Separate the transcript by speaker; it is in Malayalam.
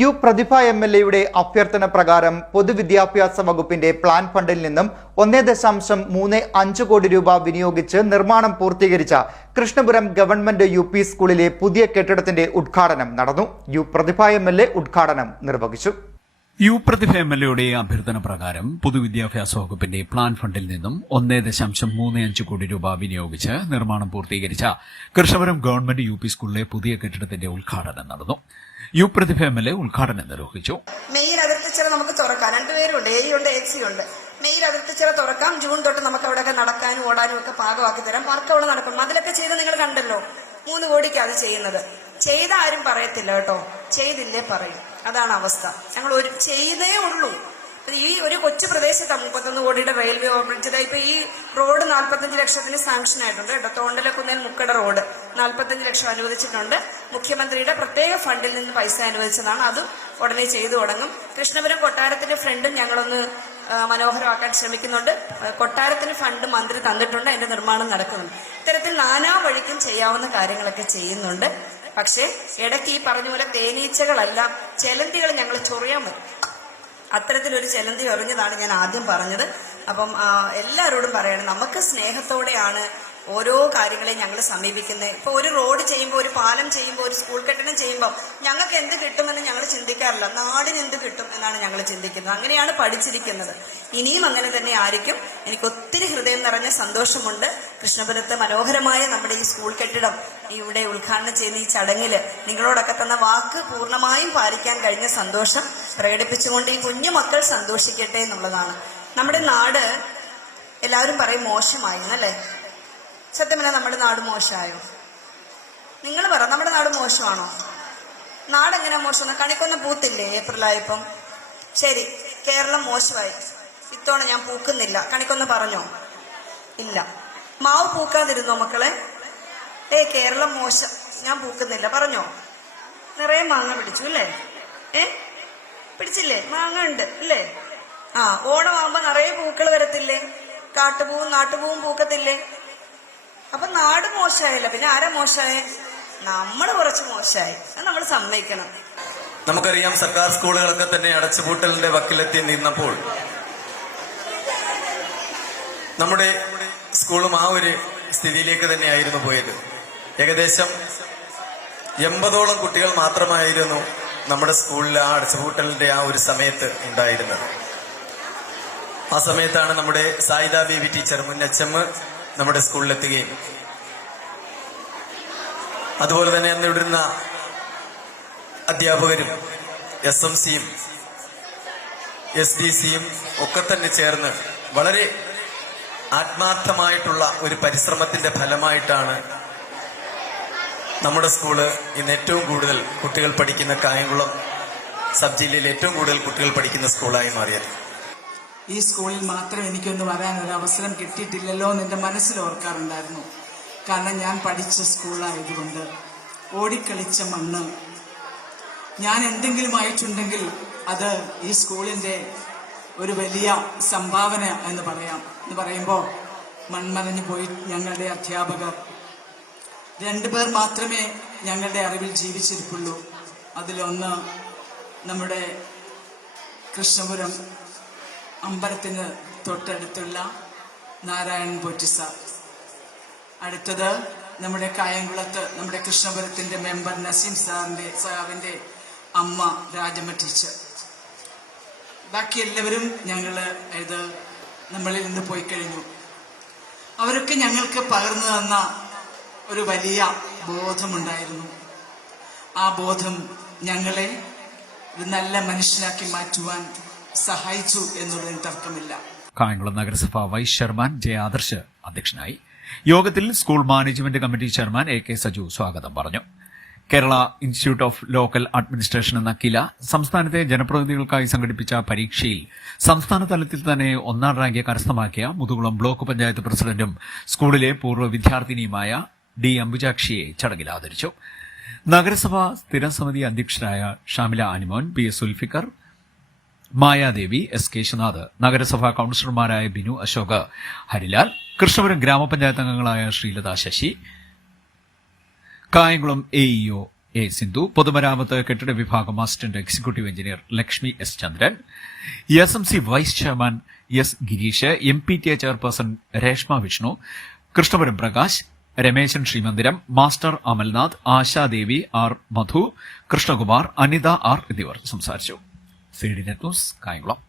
Speaker 1: യു പ്രതിഭ എം എൽ എയുടെ അഭ്യർത്ഥന പ്രകാരം പൊതുവിദ്യാഭ്യാസ വകുപ്പിന്റെ പ്ലാൻ ഫണ്ടിൽ നിന്നും ഒന്നേ ദശാംശം മൂന്ന് അഞ്ച് കോടി രൂപ വിനിയോഗിച്ച് നിർമ്മാണം പൂർത്തീകരിച്ച കൃഷ്ണപുരം ഗവൺമെന്റ് യു പി സ്കൂളിലെ പുതിയ കെട്ടിടത്തിന്റെ ഉദ്ഘാടനം നടന്നു. U Prathibha M L A ഉദ്ഘാടനം നിർവഹിച്ചു.
Speaker 2: യു പ്രതിഭ എം എൽ എയുടെ അഭ്യർത്ഥന പ്രകാരം പൊതുവിദ്യാഭ്യാസ വകുപ്പിന്റെ പ്ലാൻ ഫണ്ടിൽ നിന്നും ഒന്നേ ദശാംശം മൂന്ന് അഞ്ച് കോടി രൂപ വിനിയോഗിച്ച് നിർമ്മാണം പൂർത്തീകരിച്ച കൃഷവരം ഗവൺമെന്റ് യു പി സ്കൂളിലെ പുതിയ കെട്ടിടത്തിന്റെ ഉദ്ഘാടനം നടന്നു. U Prathibha M L A ഉദ്ഘാടനം നിർവഹിച്ചു.
Speaker 3: മെയിൽ അതിർത്തിച്ചിറ നമുക്ക് തുറക്കാം. രണ്ടുപേരുണ്ട് എ ഉണ്ട് എ സി ഉണ്ട്. മെയിൽ അതിർത്തിച്ചിറ തുറക്കാം. ജൂൺ തൊട്ട് നമുക്ക് അവിടെയൊക്കെ നടക്കാനും ഓടാനും ഒക്കെ പാകമാക്കി തരാം. പാർക്ക് അവിടെ നടക്കണം അതിലൊക്കെ ചെയ്ത് നിങ്ങൾ കണ്ടല്ലോ. മൂന്ന് കോടിക്കാണ് ചെയ്യുന്നത്. ചെയ്ത ആരും പറയത്തില്ല കേട്ടോ. ചെയ്തില്ലേ പറയും. അതാണ് അവസ്ഥ. ഞങ്ങൾ ഒരു ചെയ്തേ ഉള്ളൂ. ഈ ഒരു കൊച്ചു പ്രദേശത്ത് മുപ്പത്തൊന്ന് കോടിയുടെ റെയിൽവേ ഓവർബ്രിഡ്ജ് ഇപ്പൊ ഈ റോഡ് നാൽപ്പത്തഞ്ച് ലക്ഷത്തിന് സാങ്ഷൻ ആയിട്ടുണ്ട് കേട്ടോ. തോണ്ടലക്കുന്നേൽ മുക്കട റോഡ് നാൽപ്പത്തഞ്ച് ലക്ഷം അനുവദിച്ചിട്ടുണ്ട്. മുഖ്യമന്ത്രിയുടെ പ്രത്യേക ഫണ്ടിൽ നിന്ന് പൈസ അനുവദിച്ചതാണ്. അത് ഉടനെ ചെയ്തു തുടങ്ങും. കൃഷ്ണപുരം കൊട്ടാരത്തിന്റെ ഫ്രണ്ടും ഞങ്ങളൊന്ന് മനോഹരമാക്കാൻ ശ്രമിക്കുന്നുണ്ട്. കൊട്ടാരത്തിന് ഫണ്ട് മന്ത്രി തന്നിട്ടുണ്ട്. അതിന്റെ നിർമ്മാണം നടക്കുന്നുണ്ട്. ഇത്തരത്തിൽ നാനാ വഴിക്കും ചെയ്യാവുന്ന കാര്യങ്ങളൊക്കെ ചെയ്യുന്നുണ്ട്. പക്ഷേ ഇടയ്ക്ക് ഈ പറഞ്ഞ പോലെ തേനീച്ചകളല്ല ചെലന്തികൾ ഞങ്ങൾ ചൊറിയാൻ പറ്റും അത്തരത്തിലൊരു ചെലന്തി എറിഞ്ഞതാണ് ഞാൻ ആദ്യം പറഞ്ഞത്. അപ്പം എല്ലാവരോടും പറയണം നമുക്ക് സ്നേഹത്തോടെയാണ് ഓരോ കാര്യങ്ങളെയും ഞങ്ങൾ സമീപിക്കുന്നത് ഇപ്പോൾ ഒരു റോഡ് ചെയ്യുമ്പോൾ ഒരു പാലം ചെയ്യുമ്പോൾ ഒരു സ്കൂൾ കെട്ടിടം ചെയ്യുമ്പോൾ ഞങ്ങൾക്ക് എന്ത് കിട്ടുമെന്ന് ഞങ്ങൾ ചിന്തിക്കാറില്ല. നാടിന് എന്ത് കിട്ടും എന്നാണ് ഞങ്ങൾ ചിന്തിക്കുന്നത്. അങ്ങനെയാണ് പഠിച്ചിരിക്കുന്നത്. ഇനിയും അങ്ങനെ തന്നെ ആയിരിക്കും. എനിക്ക് ഒത്തിരി ഹൃദയം നിറഞ്ഞ സന്തോഷമുണ്ട്. കൃഷ്ണപുരത്ത് മനോഹരമായ നമ്മുടെ ഈ സ്കൂൾ കെട്ടിടം ഇവിടെ ഉദ്ഘാടനം ചെയ്യുന്ന ഈ ചടങ്ങിൽ നിങ്ങളോടൊക്കെ തന്ന വാക്ക് പൂർണമായും പാലിക്കാൻ കഴിഞ്ഞ സന്തോഷം. പ്രകടിപ്പിച്ചുകൊണ്ട് ഈ കുഞ്ഞു മക്കൾ സന്തോഷിക്കട്ടെ എന്നുള്ളതാണ്. നമ്മുടെ നാട് എല്ലാവരും പറയും മോശമായി എന്നല്ലേ സത്യമല്ല നമ്മുടെ നാട് മോശമായോ? നിങ്ങൾ പറ നമ്മുടെ നാട് മോശമാണോ? നാട് എങ്ങനെ മോശമാണ് കണിക്കൊന്ന പൂത്തില്ലേ ഏപ്രിൽ ആയപ്പം ശരി കേരളം മോശമായി. ഇത്തവണ ഞാൻ പൂക്കുന്നില്ല. കണിക്കൊന്ന പറഞ്ഞോ? ഇല്ല. മാവ് പൂക്കാതിരുന്നോ മക്കളെ? ഏ കേരളം മോശം ഞാൻ പൂക്കുന്നില്ല. പറഞ്ഞോ? നിറയെ മാങ്ങ പിടിച്ചു അല്ലേ? ഏ? പിടിച്ചില്ലേ? മാങ്ങ ഉണ്ട് അല്ലേ? ആ ഓണമാകുമ്പോ നിറയെ പൂക്കൾ വരത്തില്ലേ? കാട്ടുപൂവും നാട്ടുപൂവും പൂക്കത്തില്ലേ? അപ്പൊ നാട് മോശമായില്ല. പിന്നെ ആരാ മോശമായ? നമ്മൾ കുറച്ച് മോശമായി. അത് നമ്മൾ സമ്മതിക്കണം.
Speaker 4: നമുക്കറിയാം സർക്കാർ സ്കൂളുകളൊക്കെ തന്നെ അടച്ചുപൂട്ടലിന്റെ വക്കിലെത്തി നിന്നപ്പോൾ നമ്മുടെ സ്കൂളും ആ ഒരു സ്ഥിതിയിലേക്ക് തന്നെയായിരുന്നു പോയത്. ഏകദേശം എൺപതോളം കുട്ടികൾ മാത്രമായിരുന്നു നമ്മുടെ സ്കൂളിൽ ആ അടച്ചുപൂട്ടലിന്റെ ആ ഒരു സമയത്ത് ഉണ്ടായിരുന്നത്. ആ സമയത്താണ് നമ്മുടെ സായിദാ ബേബി ടീച്ചർ മുന്നച്ചമ്മ് നമ്മുടെ സ്കൂളിലെത്തുകയും. അതുപോലെ തന്നെ അന്ന് ഇവിടുന്ന അധ്യാപകരും എസ് എം സിയും എസ് ഡി സിയും ഒക്കെ തന്നെ ചേർന്ന് വളരെ ആത്മാർത്ഥമായിട്ടുള്ള ഒരു പരിശ്രമത്തിന്റെ ഫലമായിട്ടാണ് നമ്മുടെ സ്കൂൾ ഇന്ന് ഏറ്റവും കൂടുതൽ കുട്ടികൾ പഠിക്കുന്ന കായംകുളം സബ് ജില്ലയിൽ ഏറ്റവും കൂടുതൽ കുട്ടികൾ പഠിക്കുന്ന സ്കൂളായി മാറിയത്.
Speaker 5: ഈ സ്കൂളിൽ മാത്രം എനിക്കൊന്ന് വരാൻ ഒരു അവസരം കിട്ടിയിട്ടില്ലല്ലോ എന്ന് എന്റെ മനസ്സിൽ ഓർക്കാറുണ്ടായിരുന്നു കാരണം ഞാൻ പഠിച്ച സ്കൂളായതുകൊണ്ട് ഓടിക്കളിച്ച മണ്ണ്. ഞാൻ എന്തെങ്കിലും ആയിട്ടുണ്ടെങ്കിൽ അത് ഈ സ്കൂളിന്റെ ഒരു വലിയ സംഭാവന എന്ന് പറയാം. എന്ന് പറയുമ്പോൾ മൺമറഞ്ഞു പോയി ഞങ്ങളുടെ അധ്യാപകർ. രണ്ടുപേർ മാത്രമേ ഞങ്ങളുടെ അറിവിൽ ജീവിച്ചിരിക്കുള്ളൂ അതിലൊന്ന് നമ്മുടെ കൃഷ്ണപുരം അമ്പലത്തിന് തൊട്ടടുത്തുള്ള നാരായണൻ പോറ്റി സാർ അടുത്തത് നമ്മുടെ കായംകുളത്ത് നമ്മുടെ കൃഷ്ണപുരത്തിന്റെ മെമ്പർ നസീം സാറിന്റെ സാറിന്റെ അമ്മ രാജമ്മ ടീച്ചർ. ബാക്കി എല്ലാവരും ഞങ്ങൾ ഇത് നമ്മളിൽ നിന്ന് പോയി കഴിഞ്ഞു. അവരൊക്കെ ഞങ്ങൾക്ക് പകർന്നു തന്ന ഒരു വലിയ ബോധമുണ്ടായിരുന്നു. ആ ബോധം ഞങ്ങളെ ഒരു നല്ല മനുഷ്യനാക്കി മാറ്റുവാൻ സഹായിച്ചു എന്നുള്ളതിന് തർക്കമില്ല.
Speaker 2: കായംകുളം നഗരസഭ വൈസ് ചെയർമാൻ ജെ ആദർശ് അധ്യക്ഷനായി. യോഗത്തിൽ school management committee chairman A K Saju സ്വാഗതം പറഞ്ഞു. Kerala Institute of Local Administration എന്ന കില സംസ്ഥാനത്തെ ജനപ്രതിനിധികൾക്കായി സംഘടിപ്പിച്ച പരീക്ഷയിൽ സംസ്ഥാന തലത്തിൽ തന്നെ ഒന്നാം റാങ്ക് കരസ്ഥമാക്കിയ മുതുകുളം ബ്ലോക്ക് പഞ്ചായത്ത് പ്രസിഡന്റും സ്കൂളിലെ പൂർവ വിദ്യാർത്ഥിനിയുമായ ഡി അംബുജാക്ഷിയെ ചടങ്ങിൽ ആദരിച്ചു. നഗരസഭാ സ്ഥിരം സമിതി അധ്യക്ഷരായ Shamila Animon P S Sulfikar Mayadevi S. Keshanath നഗരസഭാ കൌൺസിലർമാരായ ബിനു അശോക് ഹരിലാൽ കൃഷ്ണപുരം ഗ്രാമപഞ്ചായത്ത് അംഗങ്ങളായ Sreelatha Sasi Kayamkulam A EO A Sindhu പൊതുമരാമത്ത് കെട്ടിട വിഭാഗം assistant executive engineer Lakshmi S. Chandran S. M. C vice chairman S. Girish M. P. T. A chairperson Reshma Vishnu Krishnapuram Prakash Rameshan Sreemandiram master Amalnath Ashadevi R. Madhu Krishnakumar Anitha R. എന്നിവർ സംസാരിച്ചു. C D net